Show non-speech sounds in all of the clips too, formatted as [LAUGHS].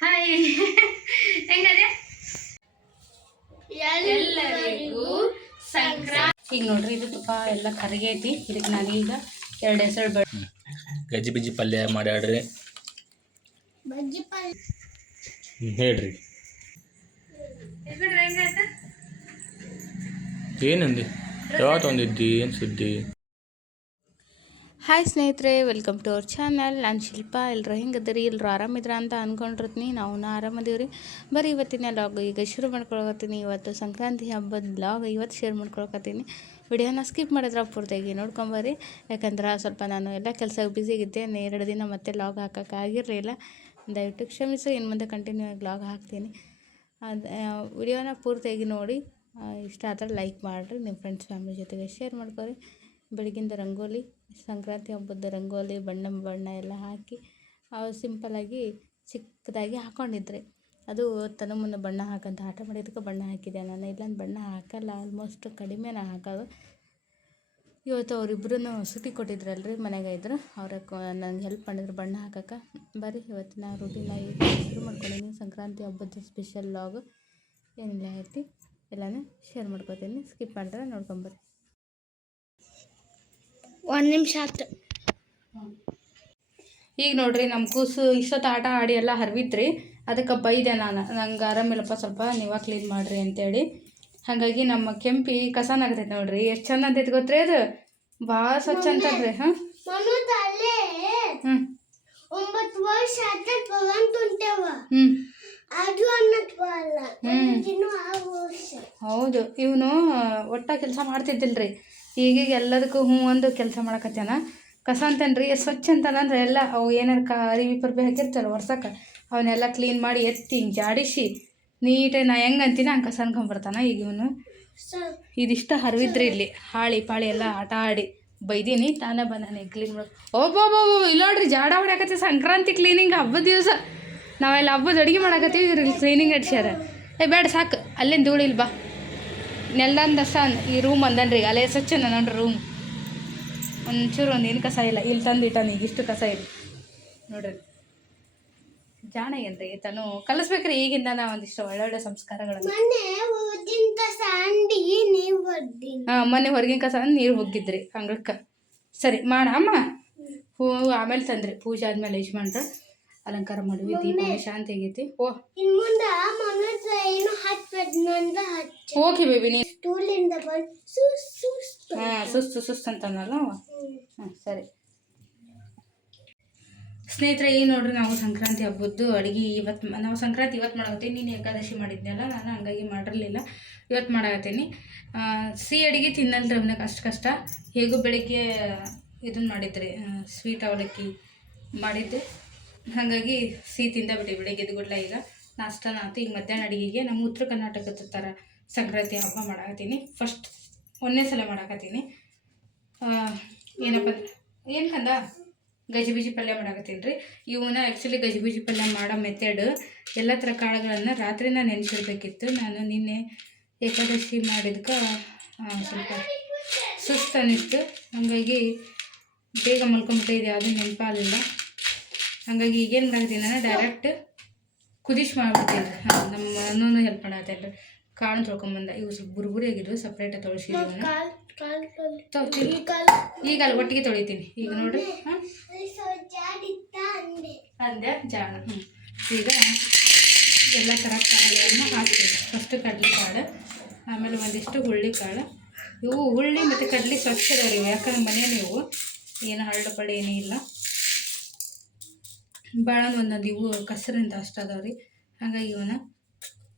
Hi [LAUGHS] ಹೆಂಗದೆ? ಎಲ್ಲರಿಗೂ ಸಂಕ್ರಾಂತಿ. ಈಗ ನೋಡ್ರಿ ಇದು ತುಪ್ಪ ಎಲ್ಲ ಐತಿ. ಇದಕ್ಕೆ ನಾನೀಗ ಎರಡು ಹೆಸರು ಬೇಡ ಗಜ್ಜಿ ಬಜ್ಜಿ ಪಲ್ಯ ಮಾಡ್ಯಾಡ್ರಿ ಪಲ್ಯ. ಹೇಳ್ರಿ. ಏನಂದಿ ಯಾವತ್ತು ಒಂದಿದ್ದಿ ಏನು ಸುದ್ದಿ? ಹಾಯ್ ಸ್ನೇಹಿತರೆ ವೆಲ್ಕಮ್ ಟು ಅವರ್ ಚಾನಲ್ ನಾನು ಶಿಲ್ಪ. ಎಲ್ಲರೂ ಹೆಂಗದ್ರಿ ಎಲ್ಲರೂ ಆರಾಮಿದ್ರ ಅಂತ ಅಂದ್ಕೊಂಡಿರ್ತೀನಿ ನಾವು ಆರಾಮದೀವ್ರಿ. ಬರೀ ಇವತ್ತಿನ ಲಾಗ್ ಈಗ ಶುರು ಮಾಡ್ಕೊಳಕತ್ತೀನಿ. ಇವತ್ತು ಸಂಕ್ರಾಂತಿ ಹಬ್ಬದ ಲಾಗ್ ಇವತ್ತು ಶೇರ್ ಮಾಡ್ಕೊಳಕತ್ತೀನಿ. ವಿಡಿಯೋನ ಸ್ಕಿಪ್ ಮಾಡಿದ್ರೆ ಪೂರ್ತಿಯಾಗಿ ನೋಡ್ಕೊಂಬರ್ರಿ. ಯಾಕಂದ್ರೆ ಸ್ವಲ್ಪ ನಾನು ಎಲ್ಲ ಕೆಲಸ ಬ್ಯುಸಿಗಿದ್ದೆ ಎರಡು ದಿನ ಮತ್ತೆ ಲಾಗ್ ಹಾಕೋಕೆ ಆಗಿರಲಿಲ್ಲ. ದಯವಿಟ್ಟು ಕ್ಷಮಿಸಿ ಇನ್ನು ಮುಂದೆ ಕಂಟಿನ್ಯೂ ಆಗಿ ಲಾಗ್ ಹಾಕ್ತೀನಿ. ಅದು ವಿಡಿಯೋನ ಪೂರ್ತಿಯಾಗಿ ನೋಡಿ. ಇಷ್ಟ ಆದರೆ ಲೈಕ್ ಮಾಡಿರಿ. ನಿಮ್ಮ ಫ್ರೆಂಡ್ಸ್ ಫ್ಯಾಮಿಲಿ ಜೊತೆಗೆ ಶೇರ್ ಮಾಡ್ಕೊರಿ. ಬೆಳಗಿಂದ ರಂಗೋಲಿ, ಸಂಕ್ರಾಂತಿ ಹಬ್ಬದ ರಂಗೋಲಿ, ಬಣ್ಣ ಬಣ್ಣ ಎಲ್ಲ ಹಾಕಿ ಸಿಂಪಲ್ಲಾಗಿ ಚಿಕ್ಕದಾಗಿ ಹಾಕ್ಕೊಂಡಿದ್ರಿ ಅದು ತನ್ನ ಮುಂದೆ ಬಣ್ಣ ಹಾಕಂತ ಆಟ ಮಾಡಿದ್ದಕ್ಕೆ ಬಣ್ಣ ಹಾಕಿದೆ. ನಾನು ಇಲ್ಲಾಂದ್ರೆ ಬಣ್ಣ ಹಾಕಲ್ಲ ಆಲ್ಮೋಸ್ಟ್ ಕಡಿಮೆ ನಾನು ಹಾಕೋದು ಇವತ್ತು ಅವರಿಬ್ಬರೂ ಸುಟಿ ಕೊಟ್ಟಿದ್ರಲ್ರಿ ಮನೆಗೆ ಇದ್ರು. ಅವ್ರ ನನಗೆ ಹೆಲ್ಪ್ ಮಾಡಿದ್ರು ಬಣ್ಣ ಹಾಕಕ್ಕೆ. ಬರ್ರಿ, ಇವತ್ತಿನ ಆಗಿ ಶುರು ಮಾಡ್ಕೊಂಡಿದ್ದೀನಿ ಸಂಕ್ರಾಂತಿ ಹಬ್ಬದ ಸ್ಪೆಷಲ್ ಲಾಗು ಏನಿಲ್ಲ ಐತಿ ಎಲ್ಲನೂ ಶೇರ್ ಮಾಡ್ಕೊತೀನಿ. ಸ್ಕಿಪ್ ಮಾಡಿದ್ರೆ ನೋಡ್ಕೊಂಬರ್ರಿ ಒಂದು ನಿಮಿಷ ಆಯ್ತು ಈಗ ನೋಡ್ರಿ ನಮ್ಮ ಕೂಸು ಇಷ್ಟೊತ್ತು ಆಟ ಆಡಿ ಎಲ್ಲ ಹರಿವಿತ್ರಿ ಅದಕ್ಕೆ ಬೈದೆ ನಾನು. ನಂಗೆ ಆರಾಮಿಲ್ಲಪ್ಪ ಸ್ವಲ್ಪ ನೀವ ಕ್ಲೀನ್ ಮಾಡಿರಿ ಅಂತೇಳಿ. ಹಾಗಾಗಿ ನಮ್ಮ ಕೆಂಪಿ ಕಸನಾಗತೈತೆ ನೋಡ್ರಿ. ಎಷ್ಟು ಚಂದ ಅಂತೈತೆ ಗೊತ್ತ್ರಿ ಅದು? ಭಾಳ ಸ್ವಚ್ಛ ಅಂತ ಹಾಂ? ಹ್ಞೂ ಒಂಬತ್ತು ಹ್ಞೂ ಅದು ವರ್ಷ. ಹೌದು. ಇವನು ಒಟ್ಟ ಕೆಲಸ ಮಾಡ್ತಿದ್ದಿಲ್ರಿ. ಈಗೀಗ ಎಲ್ಲದಕ್ಕೂ ಹ್ಞೂ ಒಂದು ಕೆಲಸ ಮಾಡಕತ್ತೇನ ಕಸ ಅಂತೇನ್ರಿ ಸ್ವಚ್ಛ ಅಂತಂದ್ರೆ ಎಲ್ಲ ಅವು ಏನಾರು ಕ ಅರಿವಿ ಪರ್ಬಿ ಹಾಕಿರ್ತಾರಲ್ಲ ಒರ್ಸಕ್ಕೆ ಅವನ್ನೆಲ್ಲ ಕ್ಲೀನ್ ಮಾಡಿ ಎತ್ತಿ ಹಿಂಗೆ ಜಾಡಿಸಿ ನೀಟಾಗಿ ನಾ ಹೆಂಗೆ ಅಂತೀನಿ ಹಂಗೆ ಕಸ ಅನ್ಕೊಂಬರ್ತಾನ ಈಗ ಇವನು. ಇದಿಷ್ಟ ಹರಿವಿದ್ರಿ ಇಲ್ಲಿ ಹಾಳಿ ಪಾಳಿ ಎಲ್ಲ ಆಟ ಆಡಿ ಬೈದೀನಿ, ತಾನೇ ಬಂದಾನೆ ಕ್ಲೀನ್ ಮಾಡಿ. ಒಬ್ಬೊಬ್ಬ ಇಲ್ಲೋಡ್ರಿ ಜಾಡ ಹೊಡ್ಯಾಕತ್ತೆ ಸಂಕ್ರಾಂತಿ ಕ್ಲೀನಿಂಗ್ ಹಬ್ಬದ ದಿವಸ. ನಾವೆಲ್ಲ ಹಬ್ಬದ ಅಡುಗೆ ಮಾಡಕತ್ತೀವಿ, ಇದ್ರಲ್ಲಿ ಕ್ಲೀನಿಂಗ್ ಅಡ್ಸ್ಯಾರ. ಏ, ಬೇಡ ಸಾಕು ಅಲ್ಲೇನು ಧೂಳಿಲ್ ಬಾ. ನೆಲ್ದಂದ ಸನ್ ಈ ರೂಮ್ ಅಂದನ್ರಿ ಅಲೆ ಸ್ವಚ್ಛ ನನ್ನ ರೂಮ್ ಒಂಚೂರು ಒಂದು ಏನು ಕಸ ಇಲ್ಲ. ಇಲ್ಲಿ ತಂದು ಇಟ್ಟಾನ ಈಗ ಇಷ್ಟು ಕಸ ಇಲ್ಲ ನೋಡ್ರಿ. ಜಾಣ ಏನ್ರಿ ತನು ಕಲಿಸ್ಬೇಕ್ರಿ ಈಗಿಂದ ನಾ ಒಂದಿಷ್ಟು ಒಳ್ಳೊಳ್ಳೆ ಸಂಸ್ಕಾರಗಳನ್ನು. ಸಂಸ್ಕಾರಗಳು ಹಾಂ ಮೊನ್ನೆ ಹೊರಗಿನ ಕಸ ನೀರು ಹೋಗಿದ್ರಿ ಅಂಗಳಕ್ಕೆ. ಸರಿ ಮಾಡಮ್ಮ ಹೂ ಆಮೇಲೆ ತಂದ್ರಿ. ಪೂಜೆ ಆದ್ಮೇಲೆ ಯಜಮಾನ್ರ. ಅಲಂಕಾರ ಮಾಡಿವಿ ದೀಪ ಶಾಂತಿ ಆಗೈತಿ. ಓ. ಓಕೆ ಬೇಬಿ ನೀ ಸ್ಟೂಲಿಂದ ಬಂದು ಸುಸ್ ಸುಸ್ ಹಾಂ ಸುಸ್ತು ಸುಸ್ತು ಅಂತನಲ್ಲ ಹಾಂ ಸರಿ. ಸ್ನೇಹಿತರೆ ಏನು ನೋಡ್ರಿ ನಾವು ಸಂಕ್ರಾಂತಿ ಹಬ್ಬದ್ದು ಅಡುಗೆ ಇವತ್ತು ನಾವು ಸಂಕ್ರಾಂತಿ ಇವತ್ತು ಮಾಡಕತ್ತೀನಿ. ನೀನು ಏಕಾದಶಿ ಮಾಡಿದ್ನಲ್ಲ ನಾನು ಹಂಗಾಗಿ ಮಾಡಿರಲಿಲ್ಲ. ಇವತ್ತು ಮಾಡಕತ್ತೀನಿ. ಸಿಹಿ ಅಡುಗೆ ತಿನ್ನಲ್ರಿ ಅವನ ಅಷ್ಟು ಕಷ್ಟ. ಹೇಗೂ ಬೆಳಿಗ್ಗೆ ಇದನ್ನು ಮಾಡಿದ್ರಿ ಸ್ವೀಟ್ ಅವಲಕ್ಕಿ ಮಾಡಿದ್ದೆ. ಹಾಗಾಗಿ ಸಿಹಿ ಬಿಡಿ ಬೆಳಿಗ್ಗೆ ಎದ್ದುಗುಡ್ಲ ಈಗ. ನಾಷ್ಟನ ಆಯ್ತು ಈಗ ಮಧ್ಯಾಹ್ನ ಅಡುಗೆಗೆ ನಮ್ಮ ಉತ್ತರ ಕರ್ನಾಟಕದ ಥರ ಸಂಕ್ರಾಂತಿ ಹಬ್ಬ ಮಾಡಾಕತ್ತೀನಿ. ಫಸ್ಟ್ ಒಂದನೇ ಸಲ ಮಾಡಾಕತ್ತೀನಿ. ಏನಪ್ಪ ಏನು ಕಂದ? ಗಜಿಬಿಜಿ ಪಲ್ಯ ಮಾಡಾಕತ್ತೀನಿ ರೀ ಇವನ್ನ ಆ್ಯಕ್ಚುಲಿ ಗಜಿಬಿಜಿ ಪಲ್ಯ ಮಾಡೋ ಮೆಥಡ್ ಎಲ್ಲ ಥರ ಕಾಳುಗಳನ್ನು ರಾತ್ರಿನ ನೆನೆಸಿಡ್ಬೇಕಿತ್ತು. ನಾನು ನಿನ್ನೆ ಏಕಾದಶಿ ಮಾಡಿದ್ಕೆ ಸ್ವಲ್ಪ ಸುಸ್ತು ಅನ್ನಿಸ್ತು ಹಾಗಾಗಿ ಬೇಗ ಮಲ್ಕೊಂಬಿಟ್ಟೆ ಇದು ಯಾವುದೂ ನೆನಪಾಗಲಿಲ್ಲ. ಹಾಗಾಗಿ ಈಗೇನು ಮಾಡ್ತೀನಿ ನಾನು ಡೈರೆಕ್ಟ್ ಕುದಿಸ್ ಮಾಡ್ಬಿಡ್ತೀನಿ. ಹಾಂ ನಮ್ಮ ಅನ್ನೋನು ಹೆಲ್ಪ್ ಮಾಡತ್ತೆ ರೀ ಕಾಳು ತೊಳ್ಕೊಂಬಂದ ಇವು ಸ್ವಲ್ಪ ಬುರುಬುರಿ ಆಗಿದ್ವು ಸಪ್ರೇಟ್ ತೊಳಸಿ. ಈಗ ಅಲ್ಲಿ ಒಟ್ಟಿಗೆ ತೊಳಿತೀನಿ. ಈಗ ನೋಡ್ರಿ. ಹಾಂ. ಅಂದೆ. ಜಾಣ ಹ್ಞೂ ಈಗ ಎಲ್ಲ ಥರ ಕಾಳುಗಳನ್ನು ಹಾಕ್ತೀನಿ. ಫಸ್ಟು ಕಡಲೆಕಾಳು ಆಮೇಲೆ ಒಂದಿಷ್ಟು ಹುಳ್ಳಿ ಕಾಳು. ಇವು ಹುಳ್ಳಿ ಮತ್ತು ಕಡಲೆ ಸ್ವಚ್ಛ ಇದಾವೆ ಯಾಕಂದ್ರೆ ಮನೆಯಲ್ಲಿ ಇವು. ಏನು ಹಳ್ಳ ಪಳ್ಳಿ ಏನೂ ಇಲ್ಲ. ಭಾಳ ಒಂದೊಂದು ಇವು ಕಸರಿಂದ ಅಷ್ಟು ರೀ. ಹಾಗಾಗಿ ಇವನ್ನ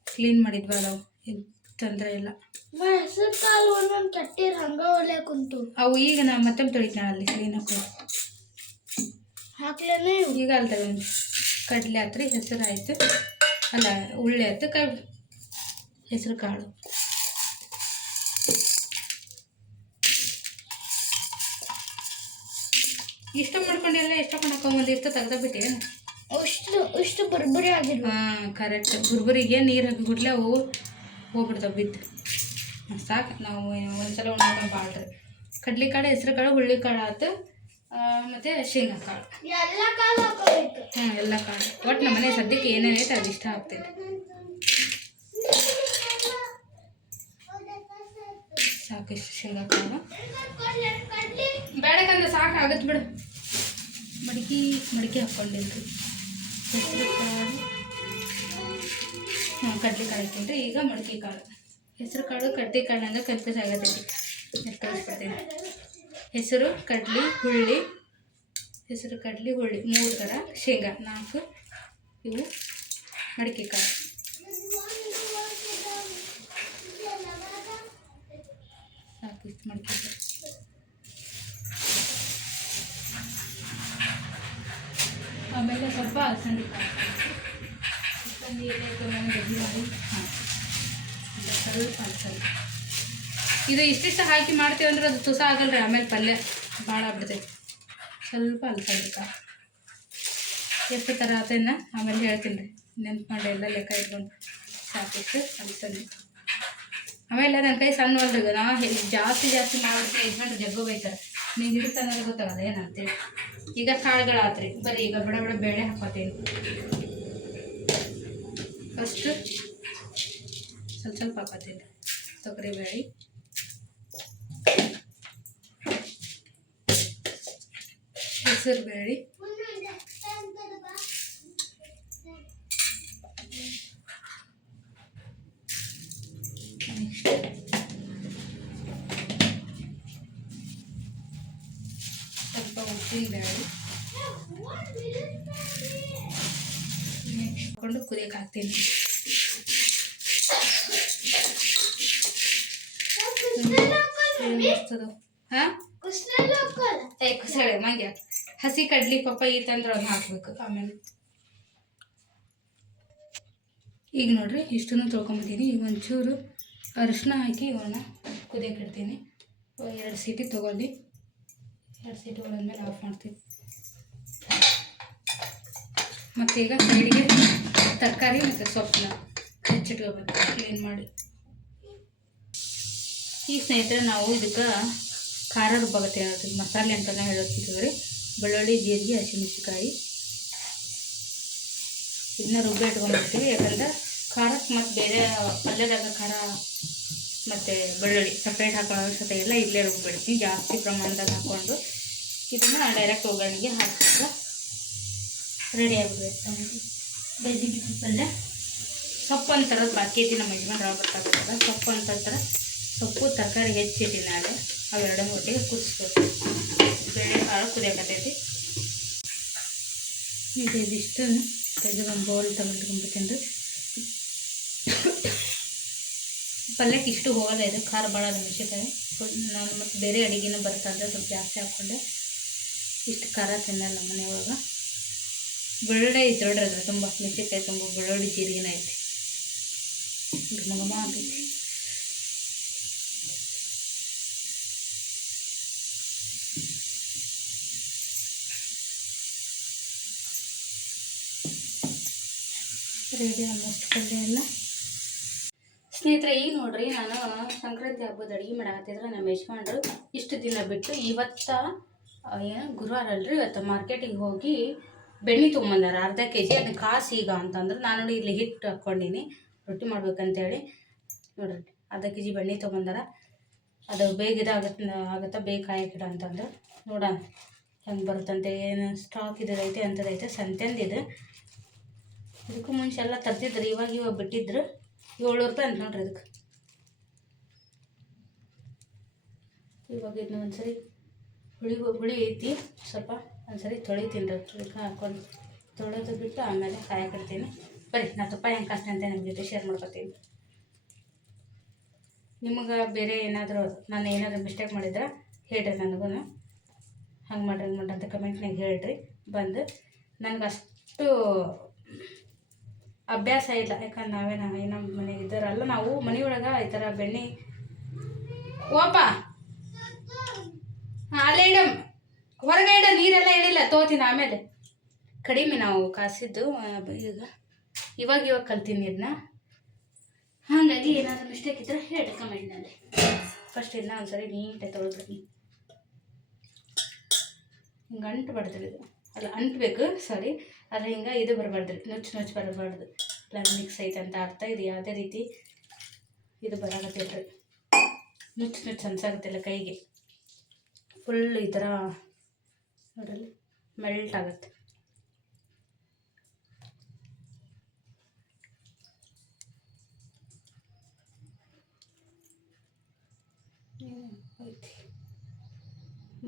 ಕ್ಲೀನ್ ಮಾಡಿದ್ವಲ್ಲ ಏನು ತೊಂದರೆ ಇಲ್ಲ. ಹೆಸರು ಕಾಲು ಒಂದೊಂದು ಕಟ್ಟಿರ ಹಂಗೆ ಒಳ್ಳೆ ಕುಂತು. ಅವು ಈಗ ನಾ ಮತ್ತೆ ತೊಳಿತಾಳೆ ಅಲ್ಲಿ ಕ್ಲೀನ್ ಹಾಕೊಂಡು ಹಾಕ್ಲೇನೆ ಈಗ ಅಲ್ದ ಒಂದು ಕಡಲೆ ಆತ್ರಿ ಹೆಸರು ಆಯ್ತು. ಅಲ್ಲ ಉಳ್ಳಿ ಆಯ್ತು ಕ ಹೆಸರು ಕಾಳು. ಇಷ್ಟ ಮಾಡ್ಕೊಂಡೆಲ್ಲ ಇಷ್ಟ ಮಾಡ್ಕೊಂಬಂದು ಇಷ್ಟ ತೆಗ್ದಾಬಿಟ್ಟೇನು ಅಷ್ಟು ಇಷ್ಟು ಬರ್ಬರಿ ಆಗಿದ್ವು. ಹಾಂ ಕರೆಕ್ಟ್ ಬುರ್ಬರಿಗೆ ನೀರು ಹಾಕಿ ಬಿಡ್ಲೆ ಅವು ಹೋಗ್ಬಿಡ್ತಾವೆ ಬಿದ್ದು ಸಾಕು. ನಾವು ಒಂದ್ಸಲ ಉಣ್ಕೊಂಡು ಬಾಳ್ರಿ. ಕಡ್ಲೆ ಕಾಳು ಹೆಸರು ಕಾಳು ಹುಳ್ಳಿ ಕಾಳು ಆಯ್ತು ಮತ್ತು ಶೇಂಗಾ ಕಾಳು. ಎಲ್ಲ ಕಾಳು ಹ್ಞೂ ಎಲ್ಲ ಕಾಳು. ಒಟ್ಟು ನಮ್ಮ ಮನೆ ಸದ್ಯಕ್ಕೆ ಏನೇನೈತೆ ಅದು ಇಷ್ಟ ಆಗ್ತೈತೆ. ಸಾಕಿಷ್ಟು ಶೇಂಗಾ ಕಾಳು. ಬೇಡಕ್ಕಂದ್ರೆ ಸಾಕು ಆಗತ್ತೆ ಬಿಡು. ಮಡಿಕೆ ಮಡಿಕೆ ಹಾಕ್ಕೊಂಡಿಲ್ರಿ ಹೆಸರು ಕಾಳು. ಹ್ಞೂ ಕಡ್ಲೆ ಕಾಳು ಈಗ ಮಡಿಕೆ ಕಾಳು. ಹೆಸರು ಕಾಳು ಕಡ್ಲೆ ಕಾಳು ಅಂದ್ರೆ ಕನ್ಫ್ಯೂಸ್ ಆಗತ್ತೈತಿ ಕಳಿಸ್ಕೊಡ್ತೀನಿ ಹೆಸರು ಕಡ್ಲಿ, ಹುಳ್ಳಿ. ಹೆಸರು ಕಡ್ಲಿ, ಹುಳ್ಳಿ. ಮೂರು ಥರ. ಶೇಂಗಾ ನಾಲ್ಕು. ಇವು ಮಡಿಕೆ ಕಾಳು. ಸಾಕು ಮಡಿಕೆ. ಅಲಸಂದಿ ಕಾಳು ಅಲಸಂದಿ ಎಲೆ ನಾನು ಗಡ್ಡಿ ಮಾಡಿ ಇದು ಇಷ್ಟಿಷ್ಟು ಹಾಕಿ ಮಾಡ್ತೀವಿ ಅಂದ್ರೆ ಅದು ತುಸ ಆಗಲ್ಲ ರೀ ಆಮೇಲೆ ಪಲ್ಯ ಭಾಳ ಆಗ್ಬಿಡ್ತೈತಿ. ಸ್ವಲ್ಪ ಅಲಸಂದಿ ಕಾಳು ಎಷ್ಟು ಥರ ಆತೇನ ಆಮೇಲೆ ಹೇಳ್ತೀನಿ ರೀ ನೆನ್ಪು ಮಾಡಿ ಎಲ್ಲ ಲೆಕ್ಕ ಇಟ್ಕೊಂಡು ಸಾಕಿಟ್ಟು ಅಲಸಂದಿ ಆಮೇಲೆ ನನ್ನ ಕೈ ಸಣ್ಣ ಹೊಲ್ದಾಗ ನಾ ಜಾಸ್ತಿ ಜಾಸ್ತಿ ಮಾಡಿದ್ರೆ ಇದ್ಕೊಂಡು ಜಗ್ಗು ಬೈತಾರೆ. ನೀವು ಹಿಡಿತಾನೆ ಗೊತ್ತಾಗಲ್ಲ ಏನಂತೇಳಿ ಈಗ ಕಾಳುಗಳಾತ್ರಿ ಬರೀ ಈಗ ಬಡ ಬಡ ಬೇಳೆ ಹಾಕೋತೀನಿ. ಫಸ್ಟು ಸ್ವಲ್ಪ ಸ್ವಲ್ಪ ಹಾಕೋತೀನಿ. ತೊಗರಿ ಬೇಳೆ. ಹೆಸರು ಬೇಳೆ. ನೆಕ್ಸ್ಟ್ ಹಾಕೊಂಡು ಕುದಿಯಕ್ಕೆ ಹಾಕ್ತೀನಿ. ಕುಸಳೆ ಮಂಗ್ಯ. ಹಸಿ ಕಡ್ಲಿ ಪಪ್ಪ ಈ ತಂದ್ರೆ ಅದನ್ನ ಹಾಕ್ಬೇಕು ಆಮೇಲೆ. ಈಗ ನೋಡ್ರಿ ಇಷ್ಟನ್ನು ತೊಳ್ಕೊಂಬಿದ್ದೀನಿ ಈಗ ಒಂಚೂರು ಅರಿಶಿನ ಹಾಕಿ ಇವನ್ನ ಕುದಿಯಕ್ಕೆ ಇಡ್ತೀನಿ. ಎರಡು ಸೀಟಿ ತೊಗೊಳ್ಳಿ. ಎರಡು ಸೀಟಿ ಮೇಲೆ ಆಫ್ ಮಾಡ್ತೀವಿ. ಮತ್ತು ಈಗ ಸೈಡ್ಗೆ ತರಕಾರಿ ಮತ್ತು ಸೊಪ್ಪನ್ನ ಹೆಚ್ಚಿಟ್ಕೋಬೇಕು ಕ್ಲೀನ್ ಮಾಡಿ. ಈ ಸ್ನೇಹಿತರೆ, ನಾವು ಇದಕ್ಕೆ ಖಾರ ರುಬ್ಬಾಗತ್ತೆ ಅನ್ನೋದು ಮಸಾಲೆ ಅಂತ ಹೇಳೋತಿದ್ದೀವಿ ರೀ. ಬೆಳ್ಳುಳ್ಳಿ, ಜೀರಿಗೆ ಹಸಿಮೆಣಸಿಕಾಯಿ ಇದನ್ನ ರುಬ್ಬಿ ಇಟ್ಕೊಂಡ್ಬಿಡ್ತೀವಿ. ಯಾಕಂದ್ರೆ ಖಾರಕ್ಕೆ ಮತ್ತು ಬೇರೆ ಪಲ್ಯದಾಗ ಖಾರ ಮತ್ತು ಬೆಳ್ಳುಳ್ಳಿ ಸಪ್ರೇಟ್ ಹಾಕೋ ಅವಶ್ಯಕತೆ ಇಲ್ಲ ಇಲ್ಲೇ ರುಬ್ಬಿಡ್ತೀನಿ ಜಾಸ್ತಿ ಪ್ರಮಾಣದಾಗ ಹಾಕ್ಕೊಂಡು ಇದನ್ನು ಡೈರೆಕ್ಟ್ ಒಗ್ಗರಣೆಗೆ ಹಾಕಿದ್ರೆ ರೆಡಿ ಆಗಿಬಿಡುತ್ತೆ. ಬೆಜ್ಜಿ ಬಿಸಿ ಪಲ್ಯ ಸೊಪ್ಪು ಅಂತಾರದ ಬಾಕಿ ಐತಿ ನಮ್ಮ ಯಜಮಾನ್ ರಾವ್ ಬರ್ತಾಗ ಸೊಪ್ಪು ಅಂತಂತಾರೆ ಸೊಪ್ಪು ತರಕಾರಿ ಹೆಚ್ಚಿಟ್ಟಿನಿ ನಾಳೆ ಅವೆರಡು ಒಟ್ಟಿಗೆ ಕುದಿಸ್ಬೇಕು ಬೇಳೆ ಕಾಳು ಕುದಿಯಕತ್ತೈತಿ? ಈಗ ಇದಿಷ್ಟನ್ನು ತೆಗೆದು ಒಂದು ಬೌಲ್ ತಗೊಂಡ್ಕೊಂಡ್ಬಿಡ್ತೀನಿ ರೀ ಪಲ್ಯಕ್ಕೆ ಇಷ್ಟು ಹೋಗೋಲ್ಲ ಇದು ಖಾರ ಭಾಳ ಅದು ಮೆಣಸಿನ್ಕಾಯಿ. ನಾನು ಮತ್ತು ಬೇರೆ ಅಡುಗೆನೂ ಬರ್ತಂದ್ರೆ ಸ್ವಲ್ಪ ಜಾಸ್ತಿ ಹಾಕ್ಕೊಂಡೆ. ಇಷ್ಟು ಖಾರ ತಿನ್ನಲ್ಲ ಮನೆಯೊಳಗ ಬೆಳ್ಳುಳ್ಳಿ ಐತೆ ನೋಡ್ರಿ ಅದ್ರ ತುಂಬ ಮೆಣಸಿನ್ಕಾಯಿ ತುಂಬ ಬೆಳ್ಳುಳ್ಳಿ ಜೀರಿಗೆನ ಐತಿ. ಘಮ ಘಮ ರೆಡಿ ಆಲ್ಮೋಸ್ಟ್ ಪಲ್ಯ ಎಲ್ಲ. ಸ್ನೇಹಿತರೆ, ಈಗ ನೋಡ್ರಿ ನಾನು ಸಂಕ್ರಾಂತಿ ಹಬ್ಬದ ಅಡುಗೆ ಮಾಡಾಕತ್ತಿದ್ರೆ ನಮ್ಮ ಯಜಮಾನ್ರು ಇಷ್ಟು ದಿನ ಬಿಟ್ಟು ಇವತ್ತ ಏನು ಗುರುವಾರ ಅಲ್ರಿ, ಇವತ್ತು ಮಾರ್ಕೆಟಿಗೆ ಹೋಗಿ ಬೆಣ್ಣೆ ತೊಗೊಂಬಂದಾರ, ಅರ್ಧ ಕೆ ಜಿ ಅದನ್ನ ಕಾಸು ಈಗ ಅಂತಂದ್ರೆ. ನಾನು ನೋಡಿ ಇಲ್ಲಿ ಹಿಟ್ಟು ಹಾಕ್ಕೊಂಡೀನಿ. ರೊಟ್ಟಿ ಮಾಡ್ಬೇಕಂತೇಳಿ. ನೋಡ್ರಿ, ಅರ್ಧ ಕೆ ಜಿ ಬೆಣ್ಣೆ ತೊಗೊಂಬಂದಾರ. ಅದು ಬೇಗ ಇದಾಗತ್ತೆ ಆಗುತ್ತಾ, ಬೇಗ ಕಾಯಕ್ಕಿಡ ಅಂತಂದ್ರೆ. ನೋಡೋಣ, ಹೆಂಗೆ ಬರುತ್ತಂತೆ, ಏನು ಸ್ಟಾಕ್ ಇದೈತೆ ಅಂಥದ್ದೈತೆ, ಸಂತೆಂದಿದೆ. ಇದಕ್ಕೂ ಮುಂಚೆ ಎಲ್ಲ ತರ್ತಿದ್ರು ಇವಾಗ ಇವಾಗ ಬಿಟ್ಟಿದ್ರು. ಏಳ್ನೂರು ರೂಪಾಯಿ ಅಂತ ನೋಡ್ರಿ ಅದಕ್ಕೆ ಇವಾಗ ಇದನ್ನ ಒಂದ್ಸರಿ ಹುಳಿ ಹುಳಿ ಐತಿ. ಸ್ವಲ್ಪ ಒಂದ್ಸರಿ ತೊಳಿತೀನಿ ರೀ. ಚುಕ್ಕ ಹಾಕೊಂಡು ತೊಳೆದು ಬಿಟ್ಟು ಆಮೇಲೆ ಕಾಯಕ್ಕಿಡ್ತೀನಿ ಬರೀ ನಾ ತುಪ್ಪ ಹೆಂಗೆ ಅಂತ ನಿಮ್ಮ ಜೊತೆ ಶೇರ್ ಮಾಡ್ಕೊತೀನಿ. ನಿಮಗೆ ಬೇರೆ ಏನಾದರೂ ನಾನು ಏನಾದರೂ ಮಿಸ್ಟೇಕ್ ಮಾಡಿದ್ರೆ ಹೇಳ್ರಿ ನನಗೂ ಹಂಗೆ ಮಾಡ್ರಿ ಹಂಗೆ ಮಾಡ್ರಿ ಅಂತ ಕಮೆಂಟ್ನಾಗ ಹೇಳ್ರಿ. ಬಂದು ನನಗೆ ಅಷ್ಟು ಅಭ್ಯಾಸ ಇಲ್ಲ. ಯಾಕಂದ್ರೆ ನಾವೇ ನಾವು ನಮ್ಮ ಮನೆಗೆ ಇದ್ದಾರಲ್ಲ ನಾವು ಮನೆಯೊಳಗೆ ಈ ಥರ ಬೆಣ್ಣೆ ಓಪ! ಅಲ್ಲೇ ಇಡಮ್ ಹೊರಗೆ ಇಡ, ನೀರೆಲ್ಲ ಇಳಿಲ್ಲ, ತೋತೀನಿ ಆಮೇಲೆ. ಕಡಿಮೆ ನಾವು ಕಾಸಿದ್ದು ಈಗ. ಇವಾಗ ಇವಾಗ ಕಲ್ತೀನಿ ಇದನ್ನ ಹಾಗಾಗಿ ಏನಾದರೂ ಮಿಸ್ಟೇಕ್ ಇದ್ದರೆ ಹೇಳಿ ಕಮೆಂಟ್ನಲ್ಲಿ ಫಸ್ಟ್ ಇದನ್ನ ಒಂದ್ಸರಿ ನೀಟಾಗಿ ತೊಗೊಳ್ತೀನಿ ಹಿಂಗೆ ಅಂಟು ಬಡ್ದ್ರಿ ಇದು. ಅಲ್ಲ, ಅಂಟಬೇಕು ಸಾರಿ ಆದರೆ ಹಿಂಗೆ ಇದು ಬರಬಾರ್ದು. ನುಚ್ಚು ನುಚ್ಚು ಬರಬಾರ್ದು. ಪ್ಲಾನ್ ಮಿಕ್ಸ್ ಐತೆ ಅಂತ ಅರ್ಥ ಇದು. ಯಾವುದೇ ರೀತಿ ಇದು ಬರಾಗತ್ತೆ ರೀ ನುಚ್ಚು ನುಚ್ಚು ಅನ್ಸಾಕತ್ತಿಲ್ಲ ಕೈಗೆ. ಫುಲ್ ಈ ಥರ ನೋಡಲ್ಲಿ ಮೆಲ್ಟ್ ಆಗುತ್ತೆ.